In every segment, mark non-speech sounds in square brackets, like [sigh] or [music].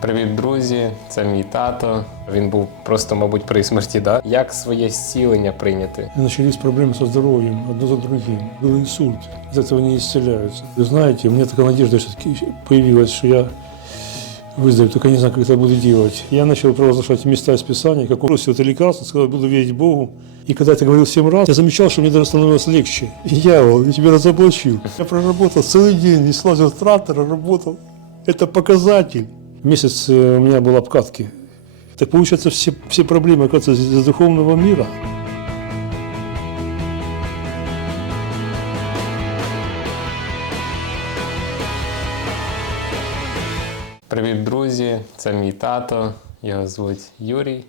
Привіт, друзі! Це мій тато. Він був просто, мабуть, при смерті. Да? Як своє зцілення прийняти? Начались проблемы со здоровьем, одно за другим. Был инсульт, из этого не исцеляются. Вы знаете, у меня такая надежда все-таки появилась, что я выздоровею, только не знаю, как это буду делать. Я начал провозглашать места из Писания, как он просил это лекарство, сказал, буду верить Богу. И когда я это говорил семь раз, я замечал, что мне даже становилось легче. Дьявол, я тебя разоблачил. Я проработал целый день, не слазил с трактора, работал. Это показатель. Месяц э, у меня был обкатки. Так получается, все, все проблемы, оказывается, из из духовного мира. Привіт, друзі! Це мій тато. Його звуть Юрій.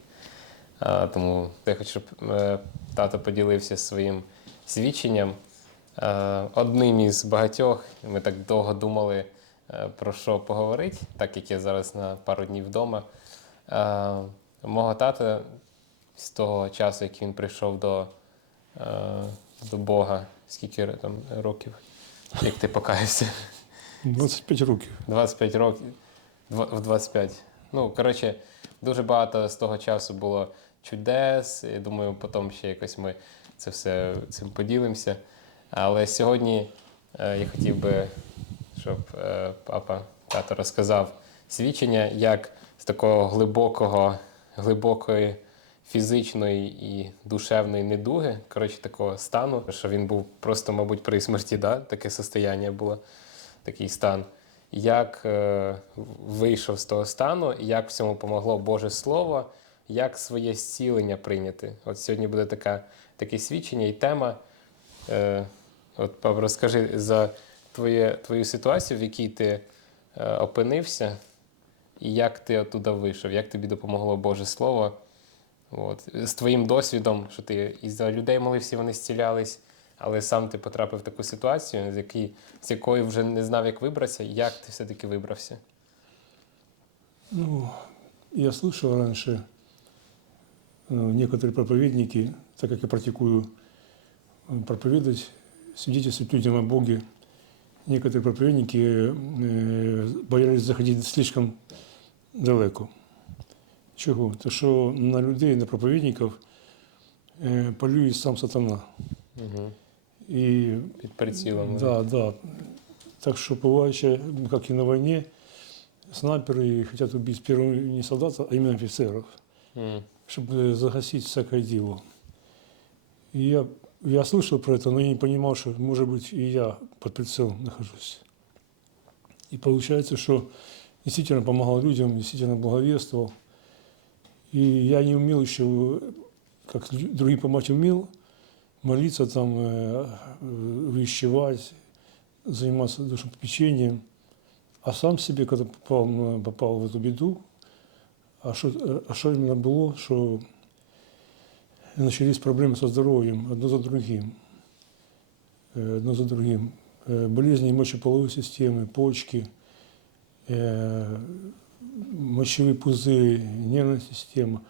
Е, Тому я хочу, щоб е, тато поділився своїм свідченням. Е, Одним із багатьох ми так довго думали е, про що поговорити, так як я зараз на пару днів вдома. Е, Мого тата з того часу, як він прийшов до, е, до Бога, скільки там років, як ти покаявся? 25 років. 25 років. В 25. Ну, коротше, дуже багато з того часу було чудес. І думаю, потім ще якось ми це все цим поділимося. Але сьогодні е, я хотів би, щоб е, папа тато розказав свідчення, як з такого глибокого, глибокої фізичної і душевної недуги, коротше, такого стану, що він був просто, мабуть, при смерті, да? таке состояння було, такий стан. Як е, вийшов з того стану, як в цьому помогло Боже Слово, як своє зцілення прийняти. От сьогодні буде така, таке свідчення і тема. Е, от, Павло, розкажи за твоє, твою ситуацію, в якій ти е, опинився, і як ти оттуда вийшов, як тобі допомогло Боже Слово. От. З твоїм досвідом, що ти і за людей молився, вони зцілялись, але сам ти потрапив в таку ситуацію, з, якої, з якої вже не знав, як вибратися. Як ти все-таки вибрався? Ну, я слышал раньше, э, некоторые проповедники, так как я практикую э, проповедовать, свидетельствовать людям о Боге, некоторые проповедники э, боялись заходити слишком далеко. Чого? То що на людей, на проповідників е, полює сам сатана. Угу. І Під прицілом. Да, да. Так что бывает, ще, как и на войне, снайперы хотят убить первым не солдата, а именно офицеров, М. чтобы загасить всякое дело. И я, я слышал про это, но я не понимал, что, может быть, и я под прицелом нахожусь. И получается, что действительно помогал людям, действительно благовествовал. И я не умел еще, как другие помочь умел, молиться там, э, э, увещевать, заниматься душепопечением. А сам себе, когда попал, попал в эту беду, а что, а что именно было, что начались проблемы со здоровьем одно за другим. Э, Одно за другим. Э, Болезни мочеполовой системы, почки, э, мочевые пузыри, нервная система,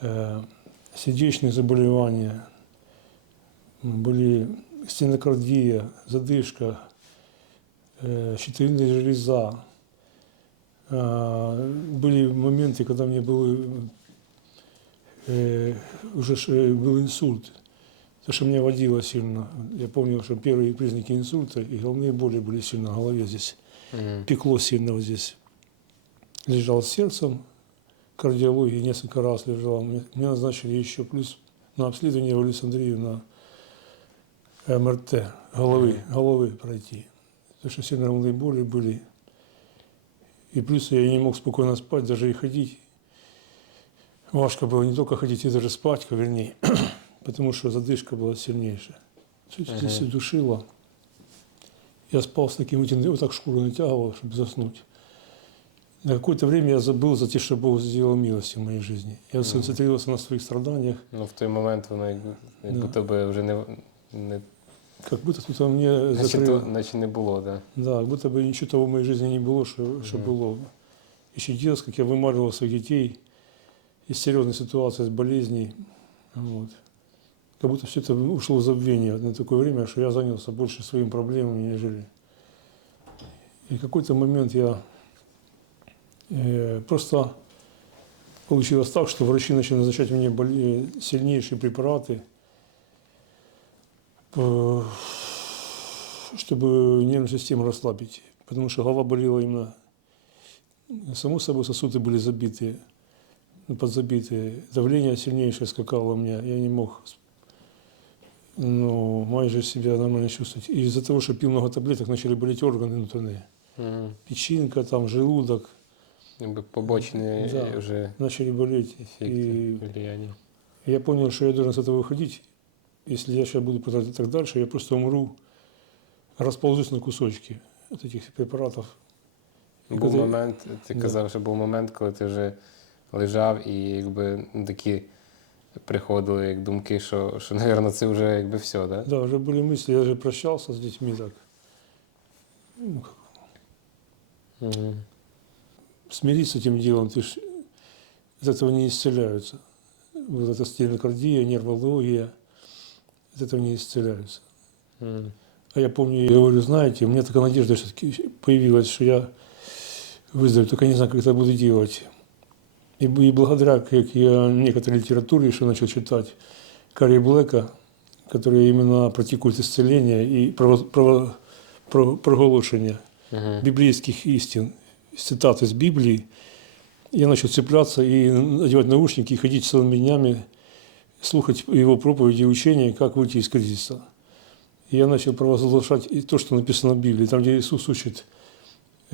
э, сердечные заболевания, м, были стенокардия, задышка, э, щитовидная железа. А, Были моменты, когда мне был э, уже ж, э, был инсульт, потому что меня водило сильно. Я помнил, что первые признаки инсульта и головные боли были сильно в голове здесь. М. Пекло сильно вот здесь. Лежал с сердцем, кардиологии несколько раз лежал. Мне назначили еще плюс на обследование в Александрию на МРТ головы, головы пройти. Потому что сильно головные боли были. И плюс я не мог спокойно спать, даже и ходить. Важко было не только ходить, и даже спать, вернее, потому что [clears throat] задышка была сильнейшая. Чуть Ага. здесь и душило. Я спал с таким вытянутым, вот так шкуру натягивал, чтобы заснуть. На какое-то время я забыл за те, что Бог сделал милость в моей жизни. Я сконцентрировался на своих страданиях, Ну, в той момент воно як, як Да. будто би вже не, не как будто кто-то мне наче, закрыл. то, наче не було, да. Да, как будто бы ничего того в моей жизни не было, что, что Мгм. было. Еще делать, как я вымаливал своих детей из серьезной ситуации, из болезней. Вот. Как будто все это ушло в забвение на такое время, что я занялся больше своими проблемами, нежели. И какой-то момент я Э, Просто получилось так, что врачи начали назначать мне сильнейшие препараты, э, чтобы нервную систему расслабить. Потому что голова болела именно, само собой сосуды были забиты, ну, подзабиты. Давление сильнейшее скакало у меня, я не мог ну, майже себя нормально чувствовать. И из-за того, что пил много таблеток, начали болеть органы внутренние. Мгм. Печінка, там, желудок Якби побочні Да. вже начали болеть. ефекти И влияння. я понял, что я должен с этого выходить. Если я сейчас буду продолжать так дальше, я просто умру, расползусь на кусочки от этих препаратов. І Був коли- момент, ти Да. казав, що був момент, коли ти вже лежав і якби ну, такі приходили як думки, що, що напевно, це вже якби все, да? Да, уже были мысли, я же прощался с детьми так. Ну, как, Угу. смирись с этим делом, ты ж от этого не исцеляются. Вот эта стенокардия, нервология, от этого не исцеляются. А я помню, я говорю, знаете, у меня такая надежда все-таки появилась, что я выздоровею, только не знаю, как это буду делать. И, б- и благодаря как я некоторой литературе еще начал читать Карри Блэка, который именно практикует исцеление и право, право, про- проголошение Угу. библейских истин, цитат из Библии, я начал цепляться и надевать наушники, и ходить целыми днями, слушать его проповеди и учения, как выйти из кризиса. И я начал провозглашать и то, что написано в Библии, там, где Иисус учит, э,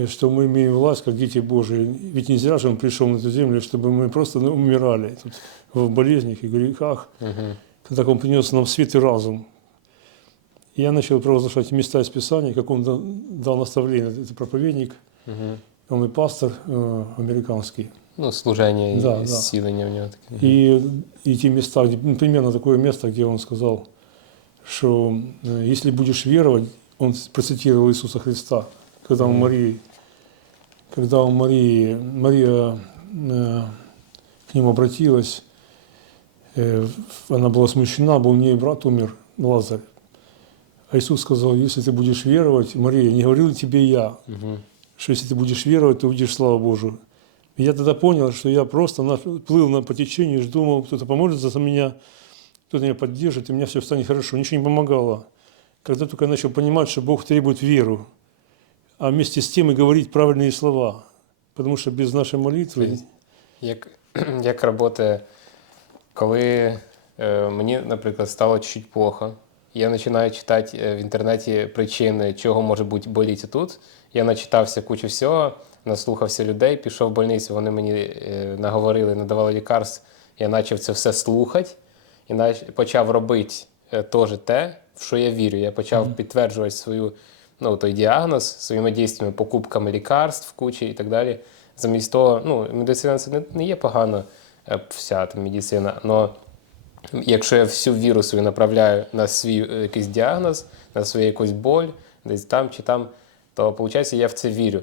что мы имеем власть, как дети Божии. Ведь не зря же Он пришел на эту землю, чтобы мы просто ну, умирали тут, в болезнях и грехах, Угу. так Он принес нам свет и разум. И я начал провозглашать места из Писания, как Он да- дал наставление, это проповедник, Угу. он и пастор э, американский. Ну, служення і Да, да. зцілення в нього таке. И, и те места, где, ну, примерно такое место, где он сказал, что э, если будешь веровать, он процитировал Иисуса Христа, когда у. Марии, когда у Марии, Мария э, к нему обратилась, э, она была смущена, был у нее брат умер, Лазарь. А Иисус сказал, если ты будешь веровать, Мария, не говорил тебе я, Угу. что если ты будешь веровать, ты увидишь славу Божию. И я тогда понял, что я просто плыл на, по течению думал, кто-то помолится за меня, кто-то меня поддержит, и у меня все станет хорошо. Ничего не помогало. Когда только я начал понимать, что Бог требует веру, а вместе с тем и говорить правильные слова. Потому что без нашей молитвы... Як, [clears throat] як працює, коли е, мені, наприклад, стало чуть плохо, я починаю читати е, в інтернеті причини, чого може бути боліти тут. Я начитався кучу всього, наслухався людей, пішов в больницю, вони мені е, наговорили, надавали лікарств. Я почав це все слухати і почав робити е, теж те, в що я вірю. Я почав підтверджувати свою, ну, той діагноз своїми дійствами, покупками лікарств, кучі і так далі. Замість того, ну, медицина це не, не є погано, е, вся там медицина, але якщо я всю віру свою направляю на свій е, якийсь діагноз, на свою якусь боль, десь там чи там, то виходить, я в це вірю.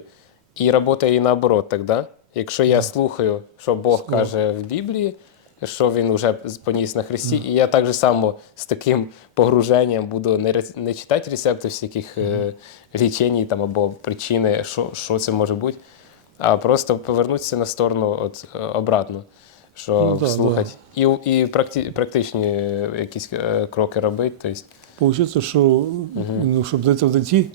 І працює і наоборот тоді. Якщо я слухаю, що Бог каже в Біблії, що він вже поніс на Христі, і я так же само з таким погруженням буду не, рец- не читати рецепти всяких е, лічень там, або причини, що, що це може бути, а просто повернутися на сторону от, е, обратно. Що Ну, да, слухати. І, і практи, практичні е, якісь е, кроки робити. Тобто, Получается, что ну, чтобы до этого дойти,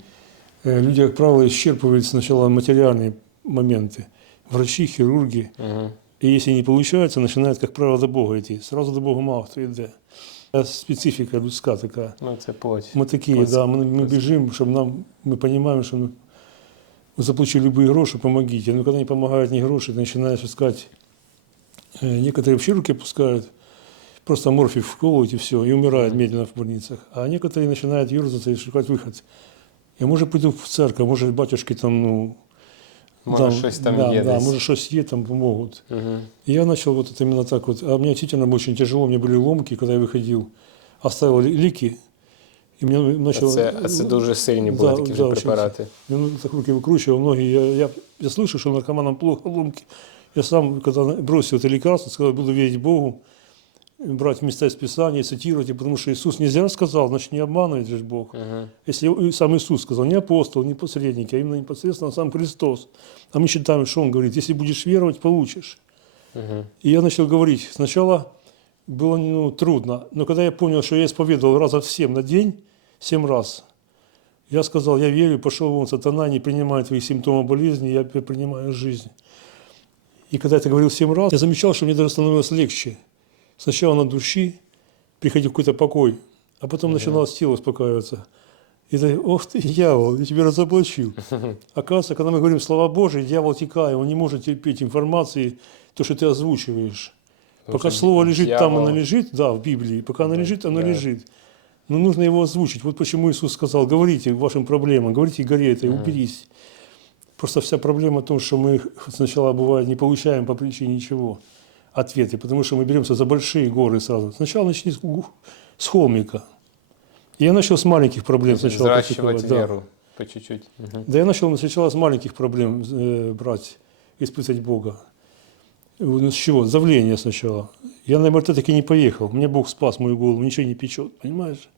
э, люди, как правило, исчерпывают сначала материальные моменты. Врачи, хирурги, угу. И если не получается, начинает, как правило, до Бога идти. Сразу до Бога мало кто йде. Це специфика людська така. ну, це плоть. Мы такие, Класс. да, мы, мы бежим, чтобы нам, мы понимаем, что мы, вы заплатили любые гроши, помогите. Но когда не помогают ни гроши, ты начинаешь искать. Э, Некоторые вообще руки пускают, просто морфий вколоть и все, и умирают медленно в больницах. А некоторые начинают ерзаться и шукать выход. Я, может, пойду в церковь, может, батюшки там, ну... Може, щось там да, є да, десь. может, щось є, там помогут. Угу. И я начал вот это именно так вот. А мне действительно было очень тяжело, у меня были ломки, когда я выходил. Оставил ли- лики, и мне начал... А це, а це дуже сильні були Да, такі да, вже очень препарати. Я ну, так руки выкручивал, ноги. Я, я, я слышу, что наркоманам плохо, ломки. Я сам, когда бросил это лекарство, сказал, буду верить Богу, Брать места из Писания, цитировать, потому что Иисус не зря сказал, значит, не обманывает же Бог. Угу. Если сам Иисус сказал, не апостол, не посредники, а именно непосредственно сам Христос. А мы считаем, что Он говорит, если будешь веровать, получишь. Угу. И я начал говорить. Сначала было ну, трудно, но когда я понял, что я исповедовал раза в семь на день, семь раз, я сказал, я верю, пошел вон, сатана не принимает твоих симптомов болезни, я принимаю жизнь. И когда я это говорил семь раз, я замечал, что мне даже становилось легче. Сначала на души приходил какой-то покой, а потом начиналось тело успокаиваться. И ты, ох ты, дьявол, я тебе разоблачил. [laughs] Оказывается, когда мы говорим слова Божьи, дьявол текает, он не может терпеть информации, то, что ты озвучиваешь. Потому Пока слово лежит там, дьявол- оно лежит, да, в Библии, пока оно Да, лежит, оно да. лежит. Но нужно его озвучить. Вот почему Иисус сказал, говорите вашим проблемам, говорите горе этой, уберись. Просто вся проблема в том, что мы сначала, бывает, не получаем по причине ничего ответы, потому что мы беремся за большие горы сразу. Сначала начни с, с холмика. И я начал с маленьких проблем сначала Взращивать да. веру по чуть-чуть. Угу. Да я начал сначала с маленьких проблем э, брать, испытать Бога. Ну, с чего? Давление сначала. Я на МРТ таки не поехал. Мне Бог спас мою голову, ничего не печет, понимаешь?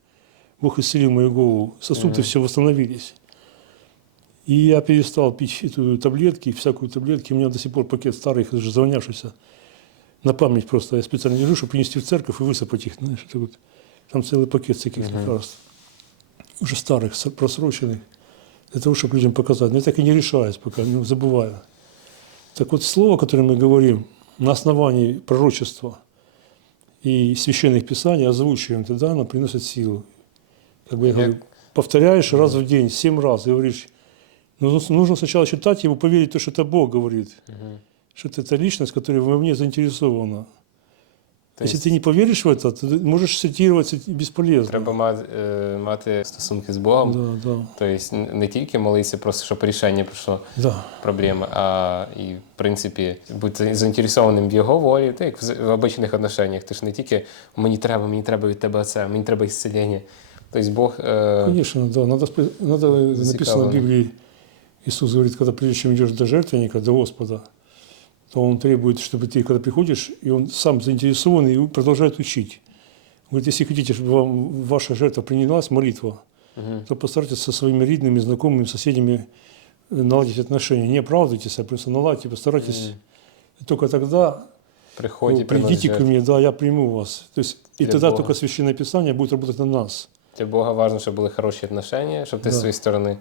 Бог исцелил мою голову, сосуды Мгм. все восстановились. И я перестал пить эту таблетки, всякую таблетки. У меня до сих пор пакет старых, уже звонявшийся. На память просто я специально держу, чтобы принести в церковь и высыпать их. Знаешь, это вот, там целый пакет всяких лекарств. Уже старых, просроченных для того, чтобы людям показать. Но я так и не решаюсь пока, не забываю. Так вот, слово, которое мы говорим на основании пророчества и священных писаний, озвучиваем, тогда оно приносит силу. Как бы я говорю, повторяешь раз в день, семь раз, говоришь, ну, нужно сначала читать его, поверить в то, что это Бог говорит, Угу. что это, это личность, которая во мне заинтересована. То Если есть ты не поверишь в это, ты можешь цитировать це бесполезно. треба мати, е, мати стосунки з Богом. Да, да, Тобто н- не тільки молитися, просто щоб рішення прийшло да. проблеми, а і в принципі бути заінтересованим в його волі, так як в, з- в обичних отношеннях. Ти ж не тільки мені треба, мені треба від тебе це, мені треба ісцелення. Тобто Бог е, Конечно, да. Надо, спо- надо написано в Зацікавлено. Библии, Иисус говорит, когда прежде чем идешь до жертвенника, до Господа, то Он требует, чтобы ты, когда приходишь, и Он сам заинтересован и продолжает учить. Говорит, если хотите, чтобы вам ваша жертва принялась, молитва, мгм. то постарайтесь со своими родными, знакомыми, соседями э, наладить отношения. Не оправдывайтесь, а просто наладьте, постарайтесь. Мгм. И только тогда приходь і ну, принось придите ко жертву. мне, да, я приму вас. То есть, и Для тогда Бога. только Священное Писание будет работать на нас. Для Бога важливо, щоб були хороші отношення, щоб ти з Да. своєї сторони.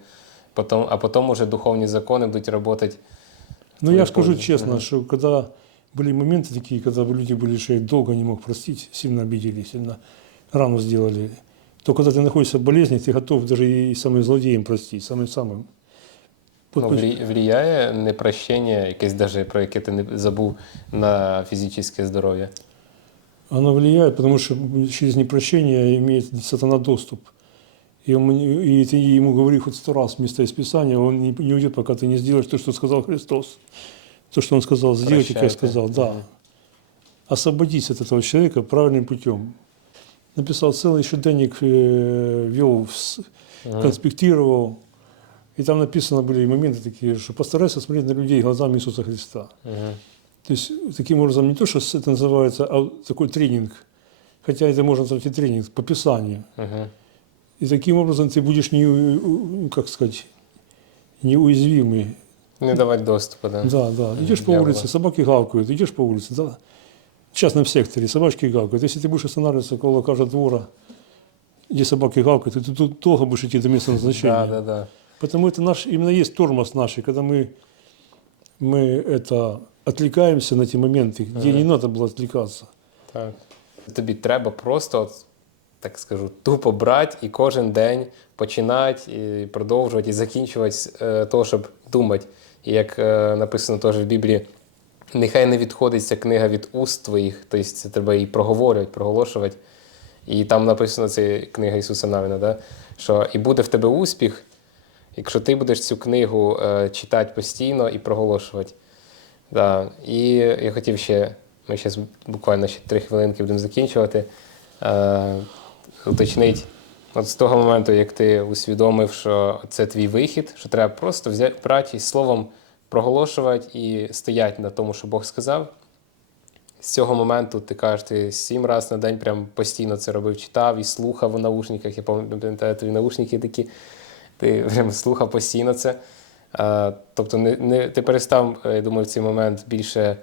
Потом, а потім уже духовні закони будуть працювати. Но Твою я скажу пользу. честно, Мгм. что когда были моменты такие, когда люди были, что я их долго не мог простить, сильно обидели, сильно рану сделали, то когда ты находишься в болезни, ты готов даже и самым злодеям простить, самым-самым. Вот Ну, мы- влі- влияє непрощення, якесь даже про яке ти не забув на фізичне здоров'я. Оно влияет, потому что через непрощение имеет сатана доступ. И, он, и ты ему говори хоть сто раз вместо из Писания, он не, не уйдет, пока ты не сделаешь то, что сказал Христос. То, что он сказал, сделайте, как я Прощайте. сказал. Да. Мгм. освободить от этого человека правильным путем. Написал целый щоденник, э, вел, в с- Мгм. конспектировал. И там написано были и моменты такие, что постарайся смотреть на людей глазами Иисуса Христа. Мгм. То есть таким образом не то, что это называется, а вот такой тренинг, хотя это можно назвать и тренинг по Писанию. Мгм. И таким образом ты будешь не, у- ну, как сказать, неуязвимый. Не давати доступу, да. Да, да. Идешь по Дьявола. улице, собаки гавкают, идешь по улице, да. В частном секторе собачки гавкают. Если ты будешь останавливаться около каждого двора, где собаки гавкают, то ты тут долго будешь идти до места назначения. Да, да, да. Потому это наш, именно есть тормоз наш, когда мы, мы это отвлекаемся на те моменты, где Ага. не надо было отвлекаться. Так. Тобі треба просто, от, так скажу, тупо брати і кожен день починати, і продовжувати, і закінчувати з е, щоб думати. І як е, написано теж в Біблії, нехай не відходить ця книга від уст твоїх, тобто це треба її проговорювати, проголошувати. І там написано, це книга Ісуса Навіна, да? що і буде в тебе успіх, якщо ти будеш цю книгу е, читати постійно і проголошувати. Да. І я хотів ще, ми зараз буквально ще три хвилинки будемо закінчувати. Е, уточнити, от з того моменту, як ти усвідомив, що це твій вихід, що треба просто взяти, брати і словом проголошувати і стояти на тому, що Бог сказав. з цього моменту ти кажеш, ти сім разів на день прям постійно це робив, читав і слухав у наушниках. Я пам'ятаю, твої наушники такі. Ти прям слухав постійно це. А, тобто, не, не, ти перестав, е, я думаю, в цей момент більше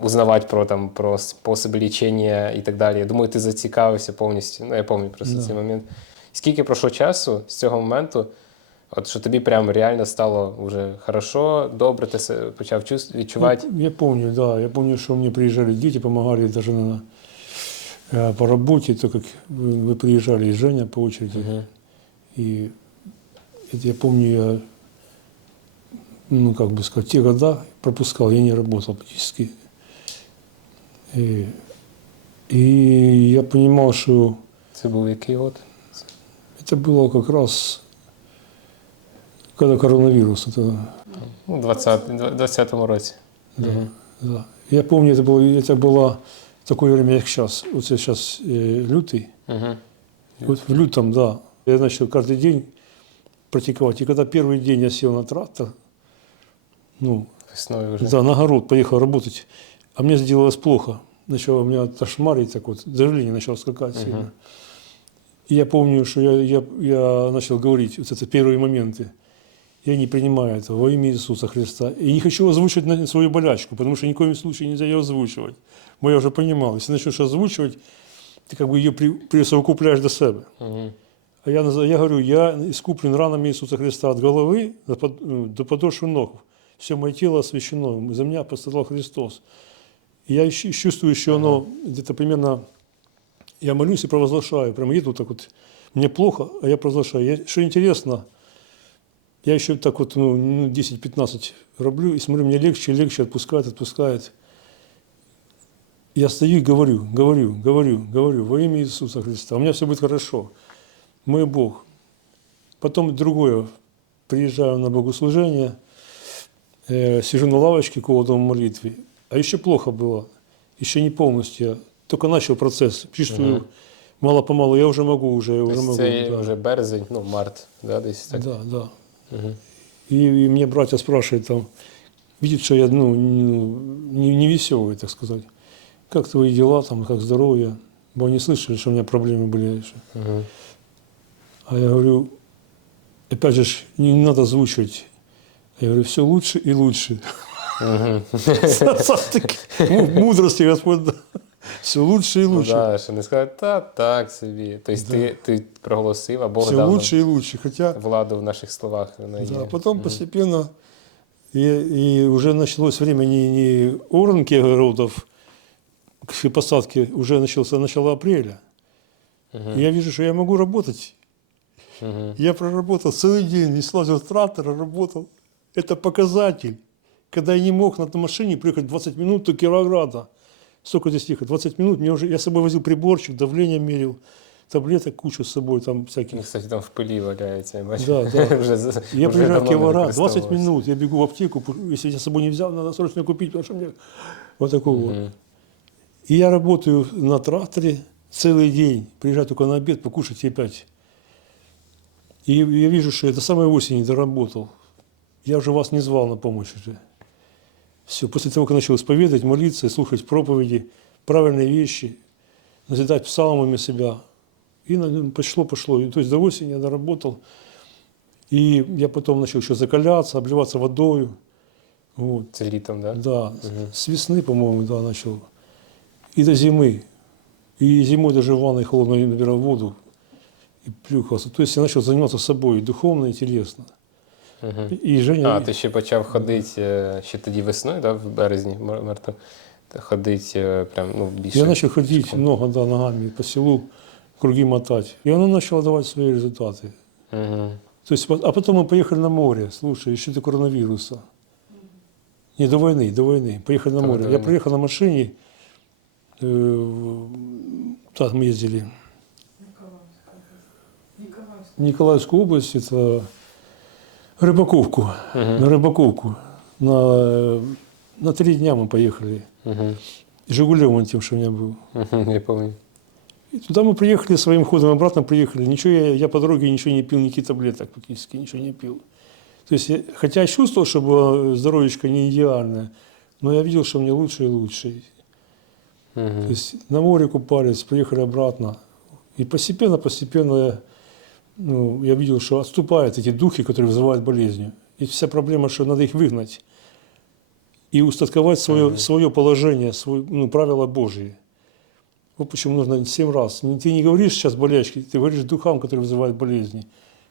узнавати про, там, про способи лічення і так далі. Я думаю, ти зацікавився повністю. Ну, я пам'ятаю просто Да. цей момент. Скільки пройшло часу з цього моменту, от що тобі прям реально стало вже хорошо, добре, ти се- почав чувс- відчувати. Ну, я помню, да, я помню, что мне приезжали дети, помогали даже на, э, по работе, то как вы, вы приезжали, и Женя по очереди. Мгм. И это я помню, я, ну, как бы сказать, те года пропускал, я не работал практически. И, и я понимал, что Це був який год? это было как раз когда коронавирус. Это, Ну, 20, 20-му році. да, Мгм. да. Я помню, это было, это было такое время, как сейчас. Вот сейчас э, лютый. Угу. Вот в лютом, да. Я начал каждый день практиковать. И когда первый день я сел на трактор, ну, Весною вже. Да, на огород поехал работать. А мне сделалось плохо. Начало меня тошмарить, так вот, давление начало скакать сильно. И я помню, что я, я, я начал говорить, вот это первые моменты. Я не принимаю этого во имя Иисуса Христа. И не хочу озвучивать на свою болячку, потому что ни в коем случае нельзя ее озвучивать. Бо я уже понимал, если начнешь озвучивать, ты как бы ее при, присовокупляешь до себя. Угу. А я, я говорю, я искуплен ранами Иисуса Христа от головы до, под- до подошвы ног. Все мое тело освящено, за меня пострадал Христос. И я чувствую, что оно где-то примерно, я молюсь и провозглашаю, прямо еду так вот, мне плохо, а я провозглашаю. Я, что интересно, я еще так вот ну, ну, 10-15 роблю, и смотрю, мне легче, легче отпускает, отпускает. Я стою и говорю, говорю, говорю, говорю, во имя Иисуса Христа, у меня все будет хорошо мой Бог. Потом другое. Приезжаю на богослужение, э, сижу на лавочке около дома молитвы. А еще плохо было. Еще не полностью. Я только начал процесс. Чувствую, Мгм. мало-помалу я уже могу, уже, уже Тобто могу. це да. вже березень, ну, март, да, десь так. да, да. Угу. И, и мне братья спрашивают там, видят, что я ну, не, не веселый, так сказать. Как твои дела, там, как здоровье? Бо они слышали, что у меня проблемы были. Угу. А я говорю, опять же, не надо озвучивать. Я говорю, все лучше и лучше. Угу. [laughs] Му- Мудрости Господь. Все лучше и Ну, лучше. да, що не сказати, та так собі. Тобто ти, ти проголосив, а Бог Все дав лучше и лучше. Хотя, владу в наших словах. Вона да, є. потом Мгм. постепенно, и, и уже началось время не, не оранки огородов к посадке, уже начался начало апреля. Мгм. И я вижу, что я могу работать. Мгм. Я проработал целый день, не слазил трактора, работал. Это показатель. Когда я не мог на машине приехать 20 минут до Кировограда. Сколько здесь ехать? 20 минут. Мне уже, я с собой возил приборчик, давление мерил, таблеток кучу с собой, там Ну, всяких. Кстати, там в пилі валяється, я бачу. Да, да. [laughs] Я приезжаю в Кировоград, 20 використовувався. минут, я бегу в аптеку, если я с собой не взял, надо срочно купить, потому что мне вот такого вот. И я работаю на тракторе целый день, приезжаю только на обед, покушать и опять. И я вижу, что это самой осени доработал. Я уже вас не звал на помощь уже. Все, после того, как начал исповедовать, молиться, слушать проповеди, правильные вещи, назидать псалмами себя. И на- пошло, пошло. И, то есть до осени я доработал. И я потом начал еще закаляться, обливаться водою. Вот. Це літом, так? Да? Да, Мгм. с весны, по-моему, да, начал. И до зимы. И зимой даже в ванной холодной набирал воду и плюхался. То есть я начал заниматься собой, духовно, и телесно. Мгм. И Женя... А, ти ще почав ходити е, ще тоді весною, да, в березні, Мар- Марта? Та Ходить е, прям, ну, більше. я начал ходить пішком. много, да, ногами по селу, круги мотать. И оно начало давать свои результаты. Мгм. То есть, вот- а потом мы поехали на море, слушай, еще до коронавируса. Не, до войны, до войны. Поехали на До море. войны. Я приехал на машине, э, в- так мы ездили, в Николаевскую область, это Рыбаковку, Мгм. на Рыбаковку. На, на три дня мы поехали. Мгм. Жигулем тем, что у меня был. Мгм. Я пам'ятаю. И туда мы приехали своим ходом, обратно приехали. Ничего, я, я по дороге ничего не пил, никаких таблеток практически, ничего не пил. То есть, хотя я чувствовал, что было здоровечко не идеальное, но я видел, что мне лучше и лучше. То есть на море купались, приехали обратно. И постепенно, постепенно ну, я видел, что отступают эти духи, которые вызывают болезнь. И вся проблема, что надо их выгнать и устатковать свое, свое положение, свое, ну, правила Божьи. Вот почему нужно семь раз. Не- Ты не говоришь сейчас болячки, ты говоришь духам, которые вызывают болезни.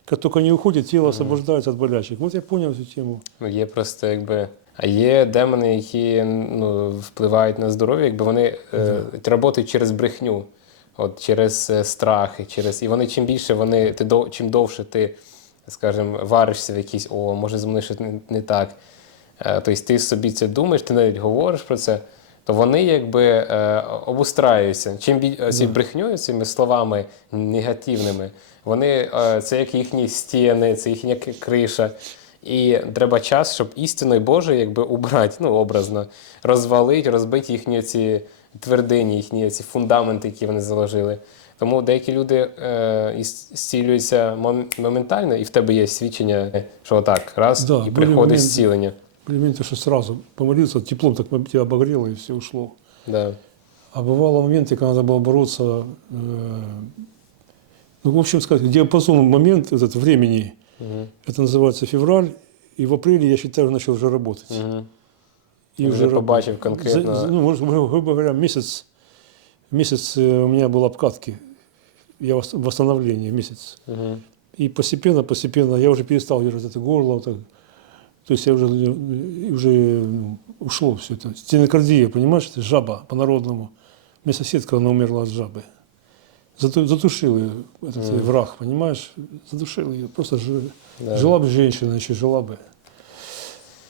Как только они уходят, тело освобождается от болячек. Вот я понял эту тему. Ну, є просто якби. А є демони, які ну, впливають на здоров'я, якби вони е, працюють через брехню, от, через е, страхи, через. І вони чим більше вони, ти дов, чим довше ти, скажімо, варишся в якійсь, о, може зі мною щось не, не так. Тобто ти собі це думаєш, ти навіть говориш про це, то вони якби е, обустраюються. Чим ці брехньою, цими словами негативними, вони це як їхні стіни, це їхня криша. І треба час, щоб істиною Божою якби убрати, ну образно, розвалити, розбити їхні ці твердині, їхні ці фундаменти, які вони заложили. Тому деякі люди е, із- зцілюються мом- моментально, і в тебе є свідчення, що отак, раз, Да, і були приходить моменти. зцілення. Элементы, что сразу помолился, теплом так тебя обогрело, и все ушло. Да. А бывало моменты, когда надо было бороться, э, ну, в общем сказать, диапазон момент этот времени, Угу. это называется февраль, и в апреле, я считаю, начал уже работать. Угу. Уже раб- побачив конкретно. За- ну, может, грубо говоря, месяц, месяц э, у меня был обкатки, я вос- восстановление месяц. Угу. И постепенно, постепенно я уже перестал держать это горло. вот так. То есть я уже, э, уже ну, ушло все это. Стенокардия, понимаешь, это жаба по-народному. У меня соседка, она умерла от жабы. Зату- Затушил ее этот Мгм. враг, понимаешь? Задушил ее. Просто жи- Да. жила бы женщина, еще жила бы.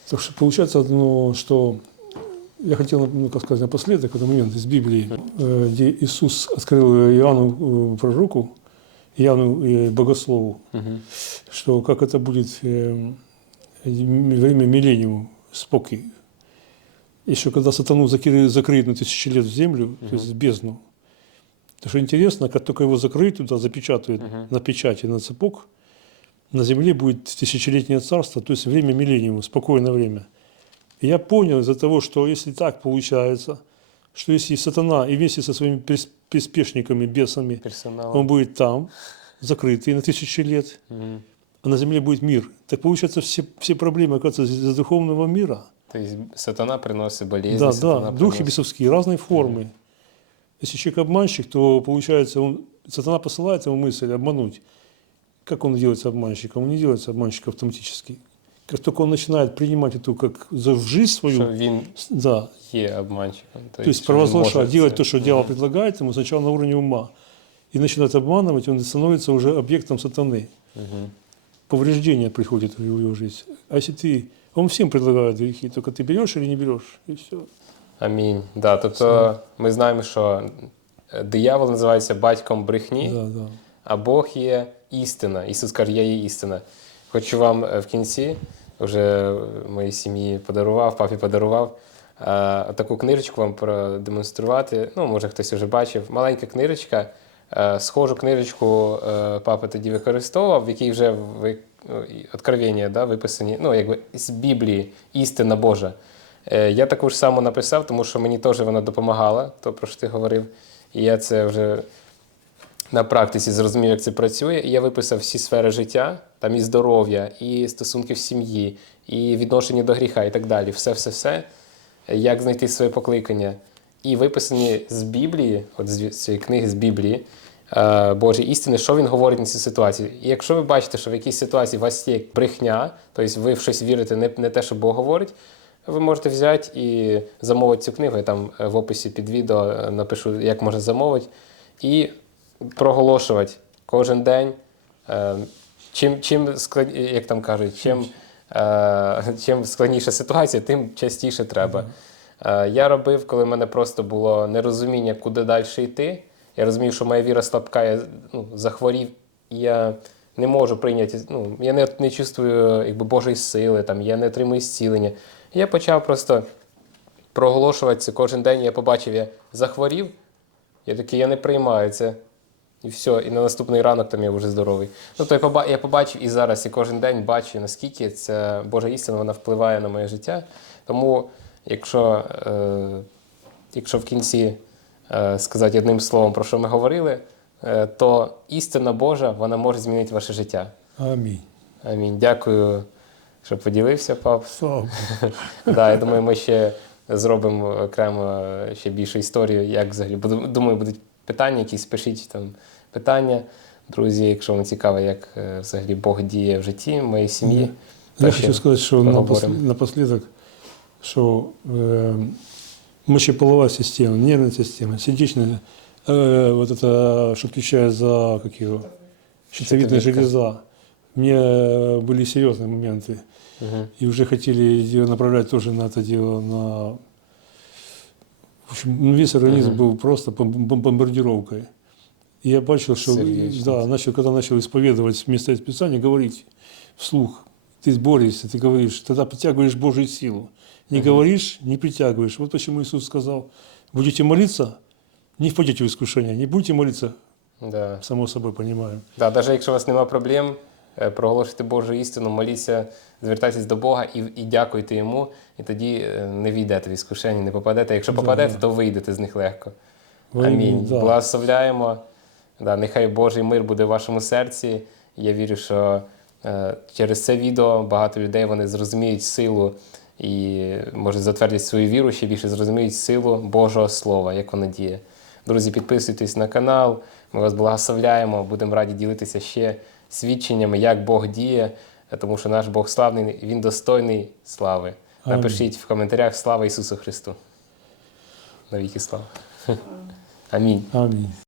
Так что получается, ну, что я хотел, ну, как сказать, напоследок, этот момент из Библии, э, где Иисус открыл Иоанну э, пророку, Иоанну э, Богослову, Угу. что как это будет э, время миллениум, споки. Еще когда сатану закры- закрыют на тысячи лет в землю, то есть в бездну, то что интересно, как только его закрыют туда, запечатают Мгм. на печати, на цепок, на земле будет тысячелетнее царство, то есть время миллениума, спокойное время. И я понял из-за того, что если так получается, что если сатана и вместе со своими прис- приспешниками, бесами, Персонал. он будет там, закрытый на тысячи лет, Угу. а на земле будет мир. Так получается, все, все проблемы, оказывается, из-за духовного мира. Тобто сатана приносить болезни, да, да, духи приносить- бесовские, разной формы. Если человек обманщик, то получается, он, сатана посылает ему мысль обмануть. Как он делается обманщиком? Он не делается обманщиком автоматически. Как только он начинает принимать эту как за в жизнь свою, що він да, є обманщиком. то есть що він провозглашать, може делать це. то, что дьявол предлагает ему сначала на уровне ума. И начинает обманывать, он становится уже объектом сатаны. Мгм. повреждения приходят в его жизнь. А если ты, он всем предлагает грехи, только ты берешь или не берешь, и все. Амінь. Да, тобто ми знаємо, що е, диявол називається батьком брехні, Да, да. а Бог є Істина. Ісус каже, я є істина. Хочу вам е, в кінці, вже моїй сім'ї подарував, папі подарував. е, Таку книжечку вам продемонструвати. Ну, може, хтось вже бачив. Маленька книжечка. Е, Схожу книжечку папа тоді використовував, в якій вже ну, откровення да, виписані, ну, якби з Біблії, істина Божа. Я таку ж саму написав, тому що мені теж вона допомагала, то про що ти говорив. І я це вже на практиці зрозумів, як це працює. І я виписав всі сфери життя, там і здоров'я, і стосунки в сім'ї, і відношення до гріха, і так далі. Все, все, все. Як знайти своє покликання. І виписані з Біблії, от з цієї книги з Біблії, е, Божі істини, що він говорить на цій ситуації. І якщо ви бачите, що в якійсь ситуації у вас є брехня, тобто ви в щось вірите, не, не те, що Бог говорить, ви можете взяти і замовити цю книгу. Я там е, в описі під відео е, напишу, як можна замовити. І проголошувати кожен день. Е, Чим, чим склад... як там кажуть, чим, е, чим складніша ситуація, тим частіше треба. Е, Я робив, коли в мене просто було нерозуміння, куди далі йти. Я розумів, що моя віра слабка, я ну, захворів, і я не можу прийняти, ну, я не, не чувствую якби, Божої сили, там, я не отримую зцілення. Я почав просто проголошувати це кожен день. Я побачив, я захворів, я такий, я не приймаю це. І все, і на наступний ранок там я вже здоровий. Ну, то я, поба- я побачив і зараз, і кожен день бачу, наскільки ця Божа істина вона впливає на моє життя. Тому, якщо, е, якщо в кінці е, сказати одним словом, про що ми говорили, е, то істина Божа вона може змінити ваше життя. Амінь. Амінь. Дякую, що поділився, пап. Слава [laughs] Да, я думаю, ми ще зробимо окремо ще більшу історію, як взагалі. Думаю, будуть питання, якісь пишіть там питання. Друзі, якщо вам цікаво, як е, взагалі Бог діє в житті моєї сім'ї. Я то ще хочу сказати, що поговоримо. напос- напослідок, що е, мочеполовая система, нервная система, сердечная, э, вот это, что отвечает за как его, щитовидная Щитовидка. железа. Мне были серьезные моменты. Мгм. И уже хотели её направлять тоже на это дело, на... В общем, весь организм Мгм. был просто бом- бом- бомбардировкой. И я бачил, что, да, начал, когда начал исповедовать вместо Писания, говорить вслух, ты борешься, ты говоришь, тогда притягиваешь Божью силу. Не Мгм. говоришь, не притягиваешь. Вот почему Иисус сказал, будете молиться, не впадете в искушение, не будете молиться, Да. само собой понимаем. Да, навіть якщо у вас немає проблем, проголошуйте Божу істину, моліться, звертайтесь до Бога і, і дякуйте йому, і тоді е, не війдете в іскушення, не попадете. Якщо попадете, то вийдете з них легко. Амінь. Благословляємо. Да, нехай Божий мир буде в вашому серці. Я вірю, що е, через це відео багато людей вони зрозуміють силу і може затвердять свою віру, ще більше зрозуміють силу Божого Слова, як воно діє. Друзі, підписуйтесь на канал. Ми вас благословляємо. Будемо раді ділитися ще свідченнями, як Бог діє, тому що наш Бог славний, Він достойний слави. Амінь. Напишіть в коментарях слава Ісусу Христу. Навіки слава. [laughs] Амінь. Аминь.